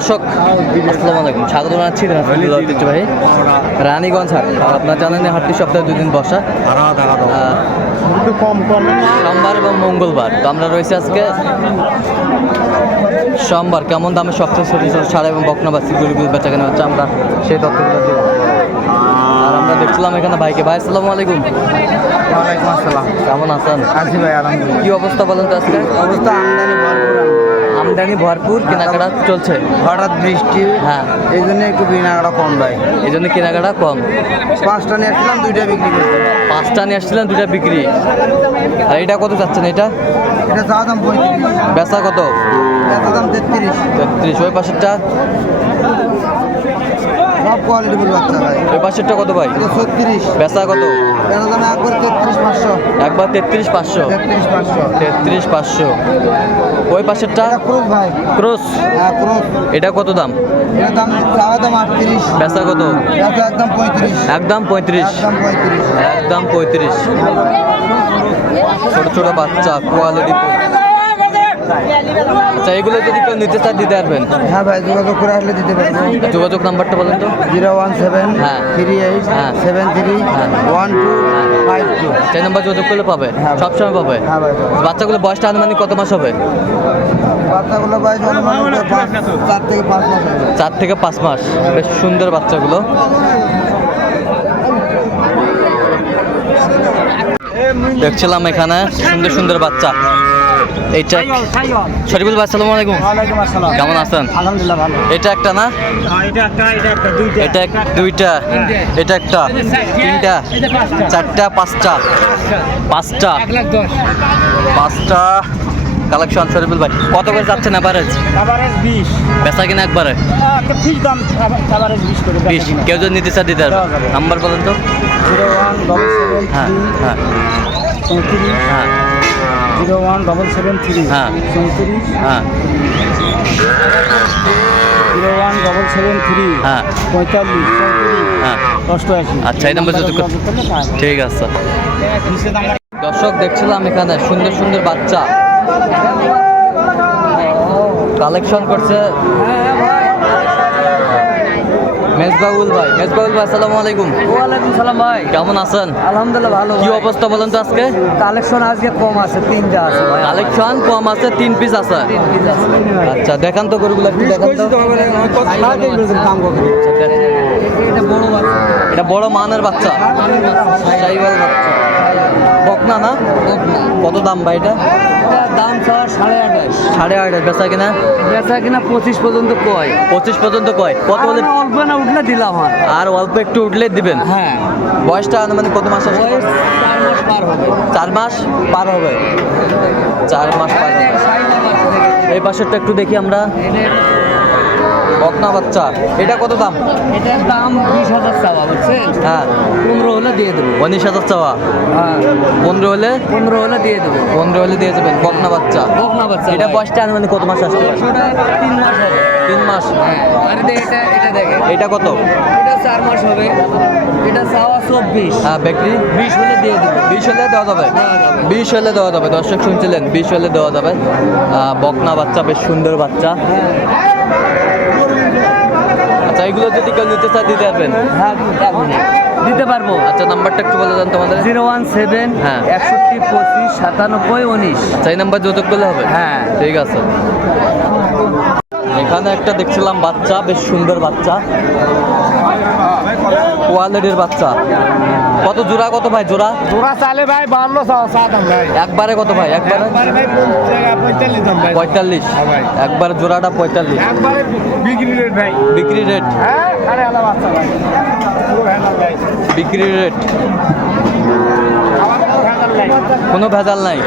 দর্শক আসসালামু আলাইকুম। স্বাগত জানাচ্ছি ঐতিহ্যবাহী রানীগঞ্জ হাট। আপনার জানেন হাটটি সপ্তাহে দুই দিন বসা। সোমবার এবং মঙ্গলবার। তো আমরা রয়েছে আজকে সোমবার। কেমন দামে সবচেয়ে ছোট ছোট সার এবং বকনা বাচ্চি গরিগুলো বেচা কেনা হচ্ছে আমরা সেই তথ্যগুলো দেব আর আমরা দেখছিলাম এখানে ভাইকে। ভাই আসসালামু আলাইকুম। ওয়ালাইকুম আসসালাম। কেমন আছেন? ভাই আলহামদুলিল্লাহ। কি অবস্থা বলেন তো আজকে? অবস্থা আমদানি ভরপুর। আমদানি ভরপুর কেনাকাটা চলছে। হঠাৎ বৃষ্টি হ্যাঁ। এই জন্য একটু কেনাকাটা কম ভাই। এই জন্য কেনাকাটা কম। পাঁচটা নিয়ে আসছিলাম দুইটা বিক্রি পাঁচটা নিয়ে আসছিলাম দুইটা বিক্রি। আর এটা কত চাচ্ছেন এটা? এটা চা দাম বেচা কত? এত দাম তেত্রিশ। তেত্রিশ। ওই পাশেরটা? সব কোয়ালিটি বলে বাচ্চা ওই পাশেরটা কত ভাই? এটা ছত্রিশ। বেচা কত? একবার তেত্রিশ পাঁচশো। একবার তেত্রিশ পাঁচশো। ওই পাশেরটা ক্রুজ ভাই। ক্রস হ্যাঁ এটা কত দাম? বেচা কত? একদম পঁয়ত্রিশ। একদম পঁয়ত্রিশ। একদম পঁয়ত্রিশ। একদম পঁয়ত্রিশ। ছোট ছোট বাচ্চা কোয়ালিটি আচ্ছা এগুলো যদি কেউ নিতে চান দিতে পারবেন। হ্যাঁ ভাই যোগাযোগ করে আসলে দিতে পারব যোগাযোগ নাম্বারটা বলেন তো। জিরো ওয়ান সেভেন হ্যাঁ। থ্রি এইট হ্যাঁ। সেভেন থ্রি হ্যাঁ। One two five two. সেই নাম্বার যোগাযোগ করলে পাবে। হ্যাঁ। সবসময় পাবে। হ্যাঁ ভাই। বাচ্চাগুলো বয়সটা আনুমানিক কত মাস হবে? বাচ্চাগুলো অনুমান চার থেকে পাঁচ মাস হবে। চার থেকে পাঁচ মাস। বেশ সুন্দর বাচ্চাগুলো। দেখছিলাম এখানে সুন্দর সুন্দর বাচ্চা। এইটা শরীফুল ভাই আসসালামু আলাইকুম। ওয়ালাইকুম আসসালাম। কেমন আছেন? আলহামদুলিল্লাহ ভালো। এটা একটা না? এটা একটা এটা একটা দুইটা। এটা দুইটা। এটা একটা। তিনটা। চারটা পাঁচটা। পাঁচটা। পাঁচটা। কালেকশন শরীফুল ভাই। কত করে যাচ্ছেন অ্যাভারেজ কাভারেজ বিশ। বেচা কিনা একবারে? একটা ফিস দাম কাভারেজ বিশ করে বিশ। কেউ যদি নিতে চায় দিতে পারবে। নাম্বার বলেন তো। জিরো ওয়ান ডবল সেভেন হ্যাঁ হ্যাঁ। হ্যাঁ। Zero one double seven three হ্যাঁ। চৌত্রিশ। হ্যাঁ। Zero one double seven three হ্যাঁ। পঁয়তাল্লিশ। হ্যাঁ। অষ্টআশি। আচ্ছা, এই নাম্বার যদি ঠিক আছে। দর্শক দেখছিলাম এখানে সুন্দর সুন্দর বাচ্চা। কালেকশন করছে। মেজবাউল ভাই মেজবাউল ভাই আসসালামু আলাইকুম। ওয়ালাইকুম সালাম ভাই। কেমন আছেন? আলহামদুলিল্লাহ ভালো কি অবস্থা বলেন তো আজকে? কালেকশন আজকে কম আছে তিনটা আছে ভাই। কালেকশন কম আছে তিন পিস আছে। আছে। আচ্ছা দেখান তো গরুগুলো একটু দেখান তো। আচ্ছা, এটা বড় বাচ্চা। এটা বড় মানের বাচ্চা। সাইওয়াল বাচ্চা। বকনা না? কত দাম ভাই এটা? দাম ছাড়া সাড়ে আঠাশ। সাড়ে আট বেচা কিনা? বেচা কিনা পঁচিশ পর্যন্ত কয়। পঁচিশ পর্যন্ত কয়। কত হলে আর অল্প না উঠলে দিলাম আর। অল্প একটু উঠলে দিবেন? হ্যাঁ। বয়সটা আনুমানিক কত মাস হবে। চার মাস পার হবে। চার মাস পার হবে। এই পাশেরটা একটু দেখি আমরা। বকনা বাচ্চা এটা কত দাম? এটার দাম বিশ হাজার চাওয়া বুঝছেন? হ্যাঁ। পনেরো হলে দিয়ে দেবো। উনিশ হাজার চাওয়া? হ্যাঁ। পনেরো হলে? পনেরো হলে দিয়ে দেবো। পনেরো হলে দিয়ে দেবেন বকনা বাচ্চা। বকনা বাচ্চা এটা। বয়সটা আনুমানিক কত মাস ওটা তিন মাস হবে। তিন মাস। হ্যাঁ। আর এটা এটা এটা দেখে এটা কত? এটা চার মাস হবে। এটা চাওয়া চব্বিশ। হ্যাঁ বিক্রি? বিশ হলে দিয়ে দেবো। বিশ হলে দেওয়া যাবে। বিশ হলে দেওয়া যাবে। দর্শক শুনছিলেন বিশ হলে দেওয়া যাবে। বকনা বাচ্চা বেশ সুন্দর বাচ্চা। আচ্ছা এগুলো যদি কেউ নিতে চায় দিতে পারবেন। হ্যাঁ দিতে পারব। আচ্ছা নাম্বারটা একটু বলে দেন তোমাদের। জিরো ওয়ান সেভেন হ্যাঁ। একষট্টি পঁচিশ সাতানব্বই উনিশ। আচ্ছা এই নাম্বার যোগাযোগ করলে হবে? হ্যাঁ। ঠিক আছে। এখানে একটা দেখছিলাম বাচ্চা বেশ সুন্দর বাচ্চা। কোয়ালিটির বাচ্চা। কত জোড়া কত ভাই জোড়া? জোড়া চালে ভাই বান্ন ভাই একবারে কত ভাই? একবারে? পঁয়তাল্লিশ হ্যাঁ। একবার জোড়াটা পঁয়তাল্লিশ। বিক্রি রেট ভাই। বিক্রি রেট? হ্যাঁ বিক্রি রেট? কোনো ভেজাল নাই?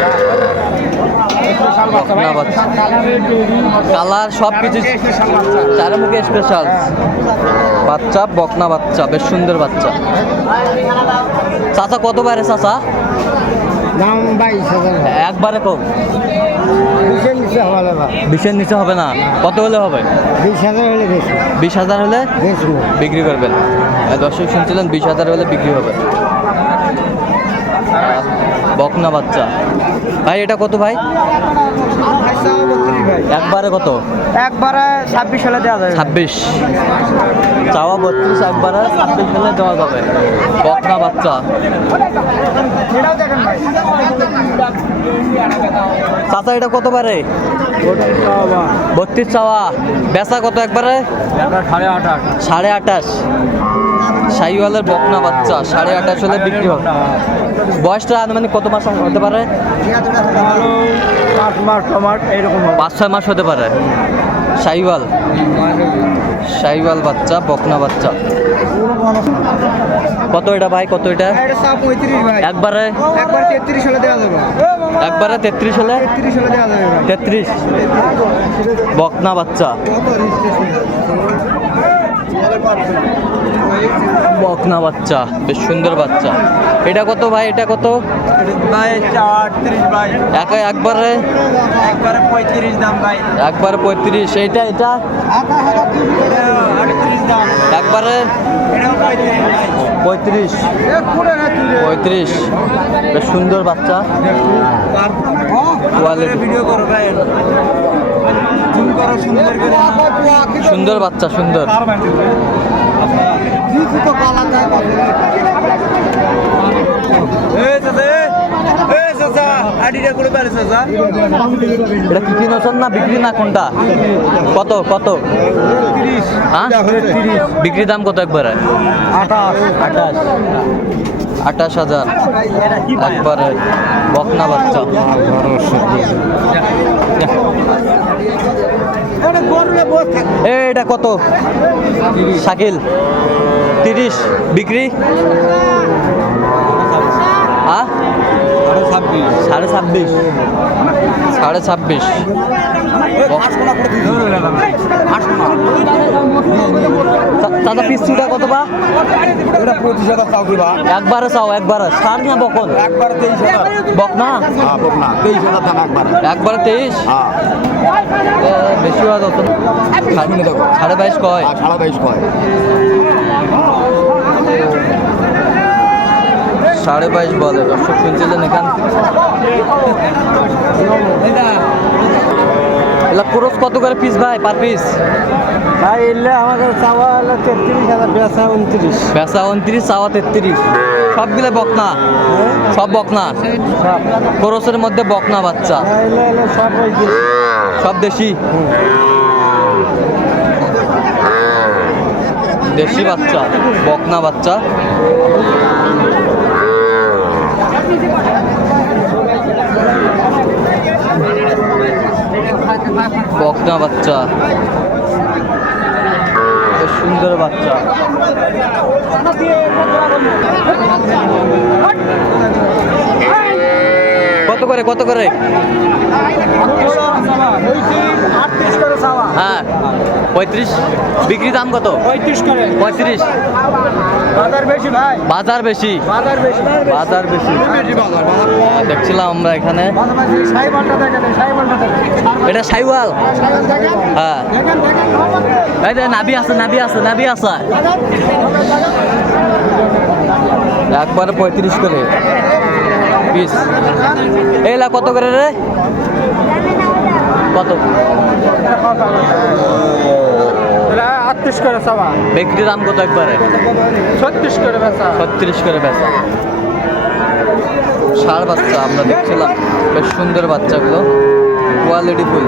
কালার সব কিছু বাচ্চা চারমুখে স্পেশাল বাচ্চা বকনা বাচ্চা বেশ সুন্দর বাচ্চা। চাচা কত বারে চাচা? দাম বাইশ হাজার। একবারে কম। বিশের নিচে বিশের হবে না। কত হলে হবে? বিশ হাজার হলে বিশ। হাজার হলে বিক্রি করবেন। দর্শক শুনছিলেন বিশ হাজার হলে বিক্রি হবে। বকনা বাচ্চা? ভাই এটা কত ভাই? ভাই একবারে কত? একবারে ছাব্বিশ হলে দেওয়া যাবে। ছাব্বিশ। চাওয়া বত্রিশ একবারে ছাব্বিশ হলে দেওয়া যাবে। বকনা বাচ্চা? চাচা এটা কত পারে বত্রিশ চাওয়া। বেচা কত একবারে? সাড়ে আঠাশ। সাড়ে আঠাশ। শাহিওয়ালের বকনা বাচ্চা সাড়ে আঠাশ হলে বিক্রি হবে। বয়সটা আনুমানিক কত মাস হতে পারে? পাঁচ মাস টমাট এইরকম পাঁচ ছয় মাস হতে পারে। শাহিওয়াল। শাহিওয়াল বাচ্চা বকনা বাচ্চা। কত এটা ভাই? কত এটা? একবারে? তেত্রিশ হলে দেওয়া যাবে। একবারে তেত্রিশ হলে? তেত্রিশ বকনা বাচ্চা। বকনা বাচ্চা বেশ সুন্দর বাচ্চা। এটা কত ভাই? এটা কত? ভাই আটত্রিশ ভাই। একা একবারে? একবারে পঁয়ত্রিশ দাম ভাই। একবারে পঁয়ত্রিশ। এইটা এটা? একবারে? পঁয়ত্রিশ পঁয়ত্রিশ। বেশ সুন্দর বাচ্চা। কোয়ালিটি ভিডিও করো ভাই। সুন্দর বাচ্চা সুন্দর। এটা কি কিনেছেন না বিক্রি না কোনটা? কত কত? হ্যাঁ? বিক্রি দাম কত একবারে? আঠাশ। আঠাশ। আঠাশ হাজার। একবারে বকনা বাচ্চা। এটা কত? শাকিল তিরিশ বিক্রি? হ্যাঁ সাড়ে ছাব্বিশ। সাড়ে ছাব্বিশ। চাচা পিস্তুটা কত বা? এটা পঁচিশ হাজার চাও দিবা একবারে চাও একবারে। সার না বকন। একবার তেইশ হাজার। বক না হ্যাঁ বক না তেইশ হাজার দাম একবার। একবারে তেইশ? হ্যাঁ। বেশি হওয়া যত সাড়ে বাইশ কয়? আর সাড়ে বাইশ কয়। সাড়ে বাইশ বলে দর্শক শুনছিলেন এখান এলা ক্রোস কত করে পিস ভাই পার পিস ভাই এলে আমাদের চাওয়া হলো তেত্রিশ হাজার বেচা উনত্রিশ। বেচা উনত্রিশ চাওয়া তেত্রিশ। সবগুলো বকনা? সব বকনা? ক্রোসের মধ্যে বকনা বাচ্চা? এলে এলে সব ওই যে সব দেশি? দেশি বাচ্চা বকনা বাচ্চা। বকনা বাচ্চা। সুন্দর বাচ্চা। কত করে কত করে? হ্যাঁ পঁয়ত্রিশ। বিক্রি দাম কত? পঁয়ত্রিশ। পঁয়ত্রিশ বাজার বেশি। বাজার বেশি। দেখছিলাম আমরা এখানে। এটা সাইওয়াল। হ্যাঁ। নাবি আছে নাবি আছে নাবি আছে। একবারে পঁয়ত্রিশ করে। পিস এইলা কত করে রে? কত? আটত্রিশ করে চাওয়া বিক্রি দাম কত একবারে? ছত্রিশ করে বেচা। ছত্রিশ করে বেচা। ষাঁড় বাচ্চা আমরা দেখছিলাম। বেশ সুন্দর বাচ্চাগুলো। Quality full